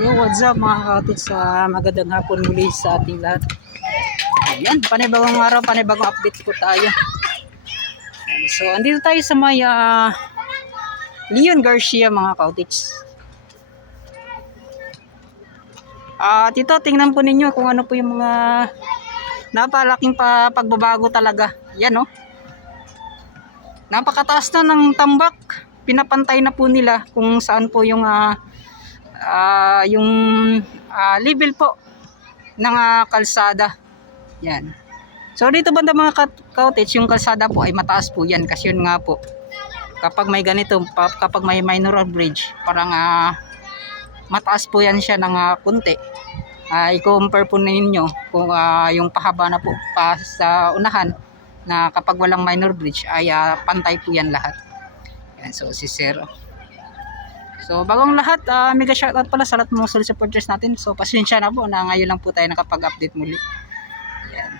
Yo, what's up mga kautit sa magandang hapon muli sa ating lahat. Ayan, panibagong araw, panibagong update po tayo. So, andito tayo sa may ah, Leon Garcia mga kautits. At ito, tingnan po ninyo kung ano po yung mga napalaking pa pagbabago talaga. Yan oh. Napakataas na ng tambak. Pinapantay na po nila kung saan po yung ah, ah, yung ah, level po ng ah, kalsada. Yan. So dito banda mga cottage, yung kalsada po ay mataas po yan kasi yun nga po. Kapag may ganito, pa- kapag may minor bridge, parang ah, mataas po yan siya ng ah, kunti. Ah, i-compare po ninyo kung ah, yung pahaba na po pa sa unahan na kapag walang minor bridge ay ah, pantay po yan lahat. Yan, so si Zero. So, bagong lahat, uh, mega shoutout pala sa lahat mga solid supporters natin. So, pasensya na po na ngayon lang po tayo nakapag-update muli. Yan.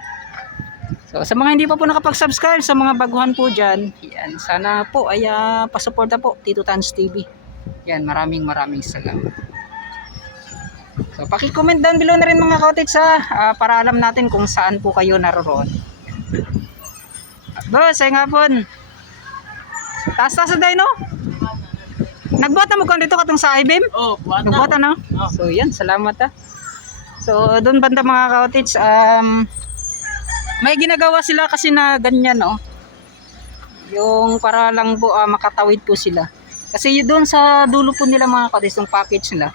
So, sa mga hindi pa po nakapag-subscribe, sa mga baguhan po dyan, yan, sana po ay uh, pasuporta po, Tito Tans TV. Yan, maraming maraming salamat. So, paki-comment down below na rin mga kautit sa ah, para alam natin kung saan po kayo naroon. Boss, ay nga po. Taas-taas na no? Nagbuhat na mo kung dito katong sa IBM? Oh, buwan na. Nagbuhat ano? So yan, salamat ah. So doon banda mga cottage, um, may ginagawa sila kasi na ganyan no. Yung para lang po ah, makatawid po sila. Kasi yun doon sa dulo po nila mga cottage, yung package nila.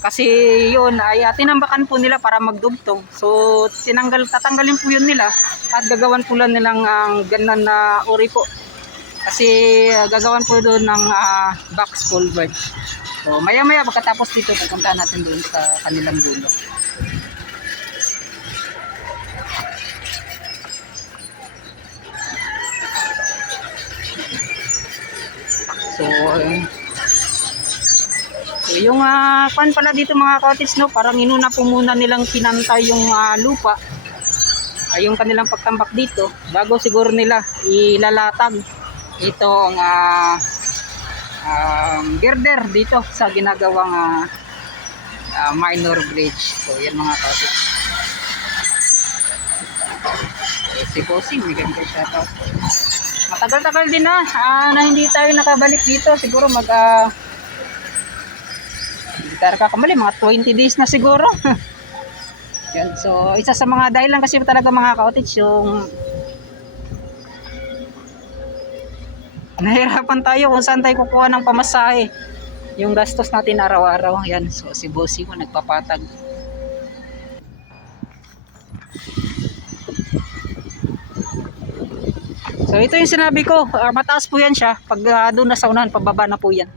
Kasi yun ay ah, tinambakan po nila para magdugtong. So tinanggal tatanggalin po yun nila at gagawan po lang nilang ang ganan na uri po kasi uh, gagawan po doon ng ah, box culvert. So maya maya pagkatapos dito pupunta natin doon sa kanilang dulo. So, so yung uh, pan pala dito mga cottage no, parang inuna po muna nilang pinantay yung ah, lupa ay yung kanilang pagtambak dito bago siguro nila ilalatag itong ah um, girder dito sa ginagawang ah, ah, minor bridge. So yan mga kapit eh, si Bossing may ganda shoutout matagal-tagal din na ah, na hindi tayo nakabalik dito. Siguro mag ah, hindi tayo kakamali mga 20 days na siguro. Yan so isa sa mga dahilan kasi talaga mga cottage yung nahirapan tayo kung saan tayo kukuha ng pamasahe. Yung gastos natin araw-araw yan. So si bossy ko nagpapatag. So ito yung sinabi ko. Ah, mataas po yan siya. Pag ah, doon na sa unahan pababa na po yan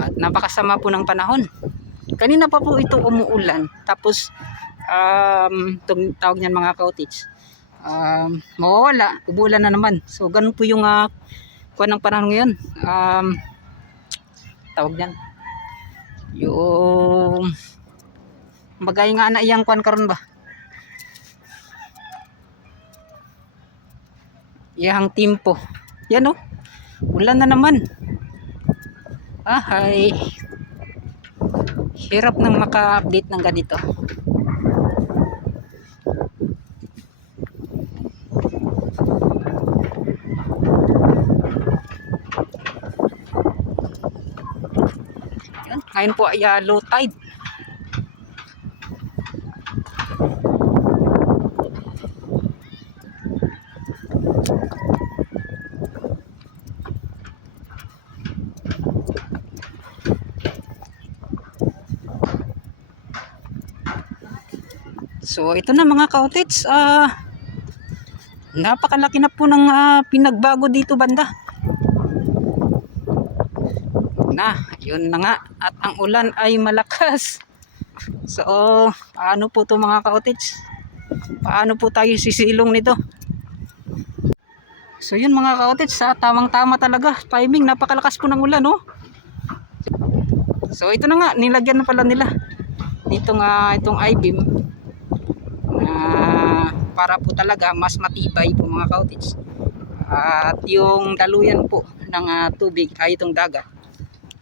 at napakasama po ng panahon. Kanina pa po ito umuulan. Tapos, um, tawag niyan mga cottage, um, mawawala, umuulan na naman. So, ganun po yung uh, kuha ng panahon ngayon. Um, tawag niyan. Yung bagay nga na iyang kuan karon ba? Iyang timpo. Yan oh. Ulan na naman. Ahay. Hirap nang maka-update ng ganito. Yan. Ngayon po ay ah, low tide. So ito na mga cottage, ah napakalaki na po ng ah, pinagbago dito banda. Na, yun na nga at ang ulan ay malakas. So, paano po to mga cottage? Paano po tayo sisilong nito? So yun mga cottage, sa tamang-tama talaga. Timing, napakalakas po ng ulan, no? So ito na nga, nilagyan na pala nila dito nga itong I-beam para po talaga mas matibay po mga cottage. At yung daluyan po ng ah, tubig ay itong dagat.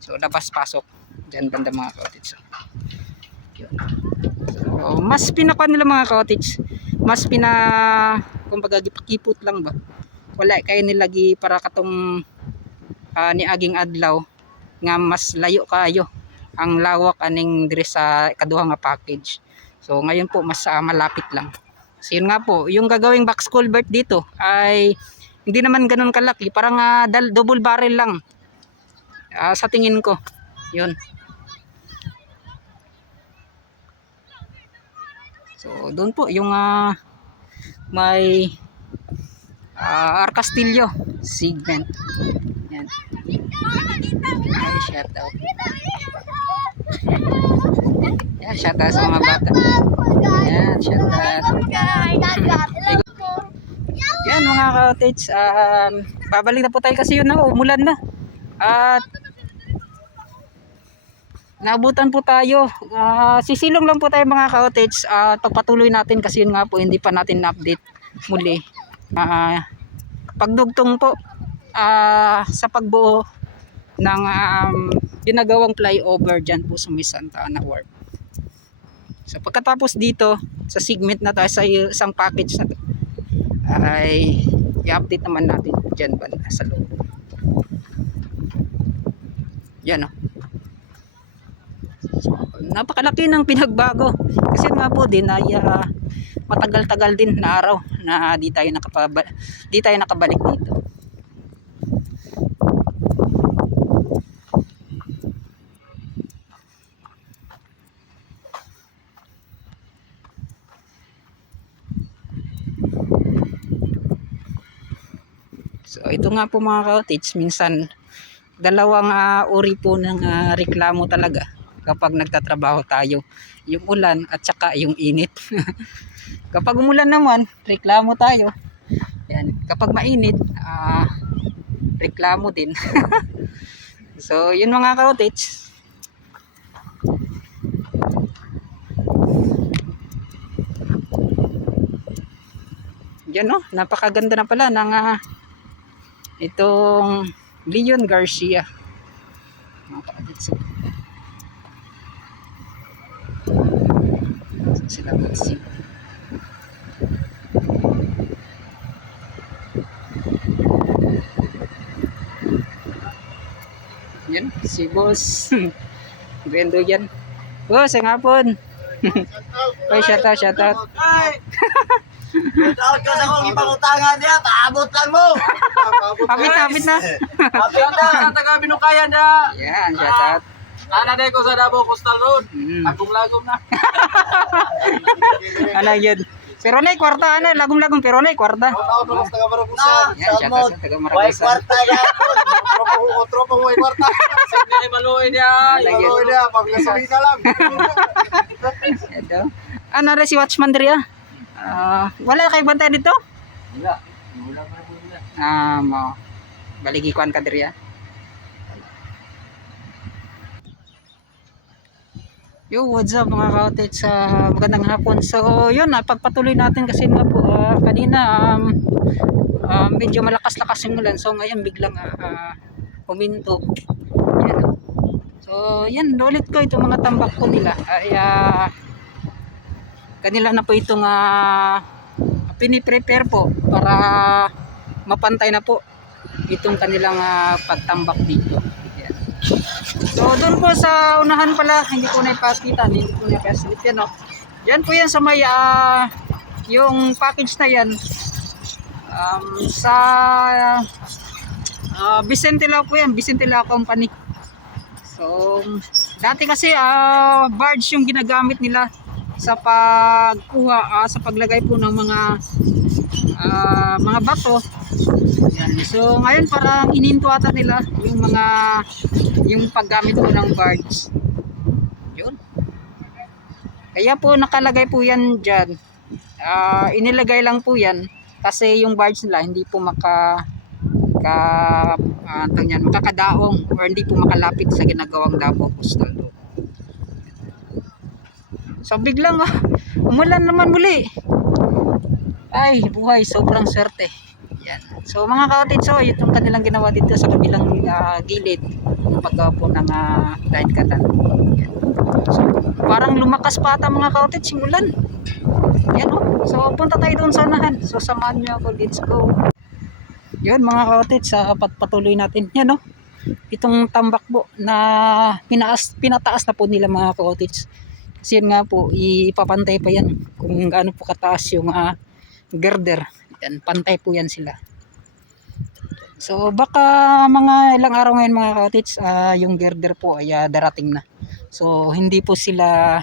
So labas-pasok dyan banda mga cottage. Yun. So, mas pinakwan nila mga cottage. Mas pina kumbaga gipakipot lang ba. Wala kay nilagi para katong ah, ni aging adlaw nga mas layo kayo ang lawak aning dire sa kaduha nga package. So ngayon po mas ah, malapit lang. So yun nga po, yung gagawing box culvert dito ay hindi naman ganun kalaki, parang dal- double barrel lang. Ah, sa tingin ko. Yun. So doon po yung ah, may ah, Arcastillo segment. Yan. Ay, shout out. Yan, shout out sa mga bata. Yan, shout out. Yan mga cottage, um, babalik na po tayo kasi yun na, umulan na. At naabutan po tayo. Ah, sisilong lang po tayo mga cottage at pagpatuloy natin kasi yun nga po hindi pa natin na-update muli. Ah, pagdugtong po ah, sa pagbuo ng um, ginagawang flyover dyan po sa may Santa Ana Wharf. So pagkatapos dito sa segment na tayo sa isang package na to, ay i-update naman natin dyan banda sa loob. Yan o. So, napakalaki ng pinagbago. Kasi nga po din ay ah, matagal-tagal din na araw na di tayo nakapaba di tayo nakabalik dito. So ito nga po mga cottage, minsan dalawang ah, uri po ng ah, reklamo talaga kapag nagtatrabaho tayo. Yung ulan at saka yung init. kapag umulan naman, reklamo tayo. Yan. Kapag mainit, ah, reklamo din. so yun mga cottage. Yan no, napakaganda na pala ng ah, itong Leon Garcia. Sila kasi. Yan, si boss. Gendo yan. Boss, ang hapon. Ay, shout out, shout out. Shout ka sa kong ipangutangan niya, paabot lang mo. Kapit, kapit na. Kapit na. Sa taga Binukaya na. Yan, shout out. Ana day ko sa Davao Coastal Road. Mm. Agong lagom na. Ano yun? Pero na kwarta, ano, lagong-lagong, pero na kwarta. Tao na mas taga Maragusan. Yan, shout out sa taga Maragusan. kwarta yan. Tropa mo, tropa kwarta. Sige ni maluoy niya. Lagi. Ikaw niya, pag gasolina lang. Ano na si Watchman diri Ah, wala kay bantay dito? Wala. Wala pa wala. Ah, mo. Baligi kuan ka diri. Yo, what's up mga cottage sa magandang hapon. So, yun, ah, pagpatuloy natin kasi nga po, ah, kanina, um, ah, medyo malakas-lakas yung ulan. So, ngayon biglang ah, ah, huminto. Yan. So, yan, ulit ko itong mga tambak ko nila. Ay, ah, kanila na po itong uh, piniprepare po para mapantay na po itong kanilang ah, pagtambak dito. So doon po sa unahan pala, hindi ko na ipakita, hindi ko na ipakita yan. No? Yan po yan sa may ah, yung package na yan um, sa ah, Vicente Lao po yan, Vicente Lao Company. So, dati kasi ah, barge yung ginagamit nila sa pagkuha ah, sa paglagay po ng mga ah, mga bato. Yan. So ngayon parang ininto ata nila yung mga yung paggamit po ng barge. Yun. Kaya po nakalagay po yan dyan. Ah, inilagay lang po yan kasi yung barge nila hindi po maka ka tawag niyan, makakadaong or hindi po makalapit sa ginagawang Davao Coastal Road. So biglang ah, umulan naman muli. Ay, buhay, sobrang swerte. Yan. So mga ka-outage, so itong kanilang ginawa dito sa kabilang ah, gilid ng paggawa po ng uh, dahil katan. So, parang lumakas pa ata mga ka-outage yung ulan. Yan oh. So punta tayo doon sa unahan. So samahan niyo ako, let's go. Yan mga ka-outage, sa patuloy natin. Yan oh. Itong tambak po na pinaas, pinataas na po nila mga ka-outage. Kasi yun nga po, ipapantay pa yan kung gaano po kataas yung ah, girder. Yan, pantay po yan sila. So baka mga ilang araw ngayon mga ka-outage, ah, yung girder po ay ah, darating na. So hindi po sila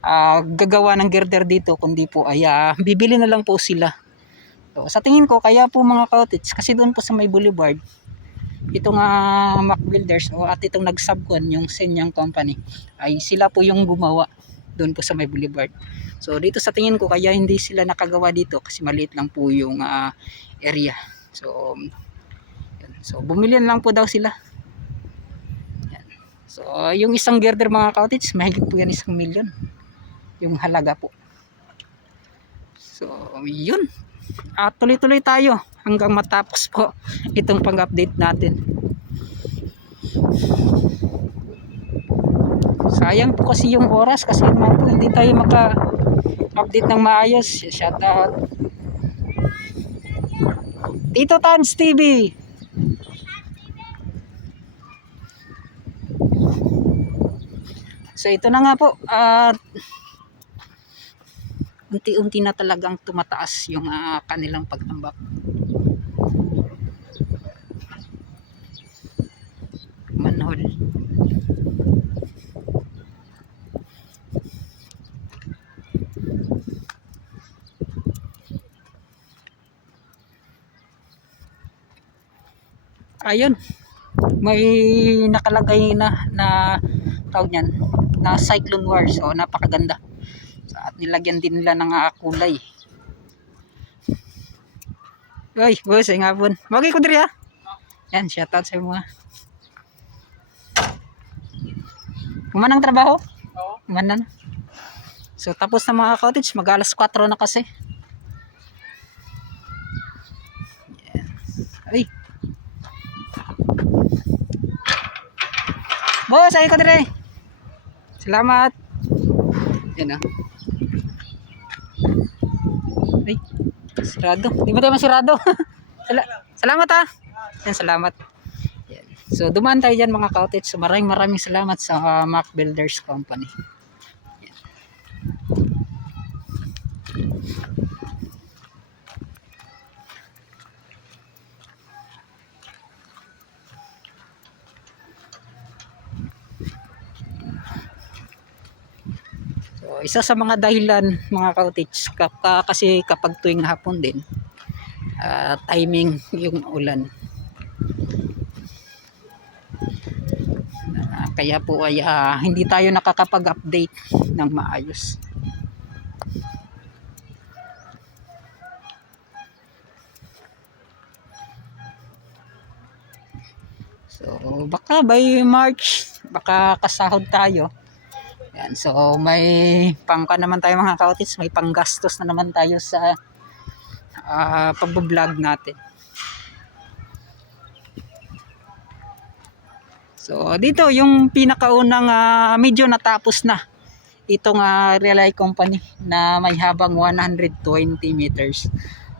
ah, gagawa ng girder dito kundi po ay ah, bibili na lang po sila. So, sa tingin ko kaya po mga ka-outage kasi doon po sa may boulevard itong uh, Mac Builders o at itong nagsubcon yung Senyang Company ay sila po yung gumawa doon po sa may boulevard. So dito sa tingin ko kaya hindi sila nakagawa dito kasi maliit lang po yung ah, area. So yun. so bumili na lang po daw sila. Yan. So yung isang girder mga cottage mahigit po yan isang milyon yung halaga po. So yun. At tuloy-tuloy tayo hanggang matapos po itong pang-update natin. Sayang po kasi yung oras kasi naman po hindi tayo maka-update ng maayos. Shout out. Tito Tans TV. So ito na nga po at unti-unti na talagang tumataas yung ah, kanilang pagtambak. Manhole. Ayun. May nakalagay na na tawag niyan na cyclone wars so napakaganda at nilagyan din nila ng ah, kulay. Uy, boss, ay nga po. Bagay ko diri ha. Yan, shoutout sa mga. Kumanang trabaho? Oo. Kumanan. So, tapos na mga cottage, mag alas 4 na kasi. Yan. Ay. Boss, ay ko diri. Salamat. Yan ah. Ay, sirado. Di ba tayo masirado? Sala salamat ha. Yan, salamat. Yan. So, dumaan tayo dyan mga cottage. So, maraming maraming salamat sa uh, Mac Builders Company. Yan. So, isa sa mga dahilan mga cottage kap ka- kasi kapag tuwing hapon din ah, timing yung ulan. Ah, kaya po ay ah, hindi tayo nakakapag-update ng maayos. So, baka by March, baka kasahod tayo. Yan, so may pangka naman tayo mga kautis, may panggastos na naman tayo sa uh, pagbablog natin. So dito yung pinakaunang ah, medyo natapos na itong uh, Relay Company na may habang 120 meters.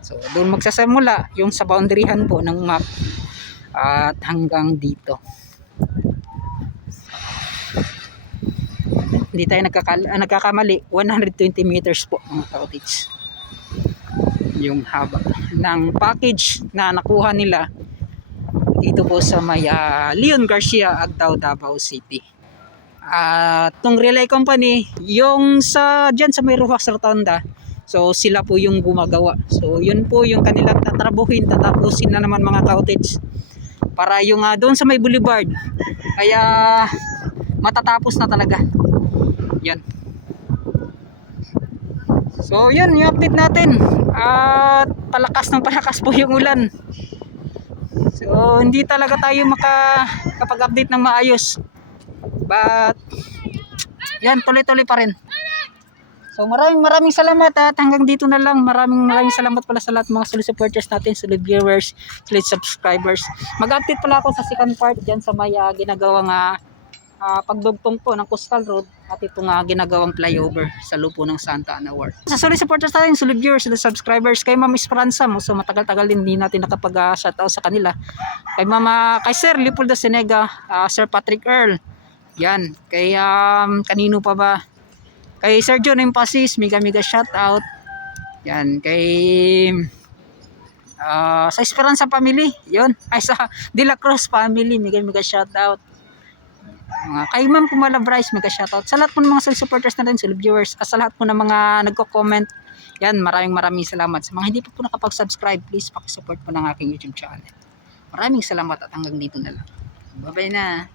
So doon magsasimula yung sa boundaryhan po ng map at hanggang dito. Hindi tayo nagkakal- ah, nagkakamali. 120 meters po mga cottage yung haba ng package na nakuha nila dito po sa may ah, Leon Garcia Agdao Davao City. At tong relay company yung sa dyan sa may Rojas Rotonda so sila po yung gumagawa. So yun po yung kanilang tatrabuhin tatapusin na naman mga cottage para yung ah, doon sa may boulevard kaya matatapos na talaga yan. So, yan yung update natin. At palakas ng palakas po yung ulan. So, hindi talaga tayo makakapag-update ng maayos. But, yan, tuloy-tuloy pa rin. So maraming maraming salamat at hanggang dito na lang. Maraming maraming salamat pala sa lahat mga solid supporters natin, solid viewers, solid subscribers. Mag-update pala ako sa second part diyan sa may ah, ginagawang ah, ah, pagdugtong po ng Coastal Road at itong ah, ginagawang flyover sa lupo ng Santa Ana Ward. Sa solid supporters natin, solid viewers, solid subscribers, kay Ma'am Esperanza mo, so matagal-tagal din hindi natin nakapag-shoutout sa kanila. Kay Mama, kay Sir Leopoldo Senega, ah, Sir Patrick Earl, yan. Kay um, kanino pa ba? Kay Sir John Empasis, mega mega shoutout. Yan. Kay ah, sa Esperanza family, yon Ay sa De La Cruz family, mega mega shoutout. Mga kay Ma'am Kumala Bryce, mega shoutout. Sa lahat po ng mga solid supporters natin, solid viewers, at sa lahat po ng mga nagko-comment, yan, maraming maraming salamat. Sa mga hindi pa po nakapag-subscribe, please pakisupport po ng aking YouTube channel. Maraming salamat at hanggang dito na lang. Bye-bye na.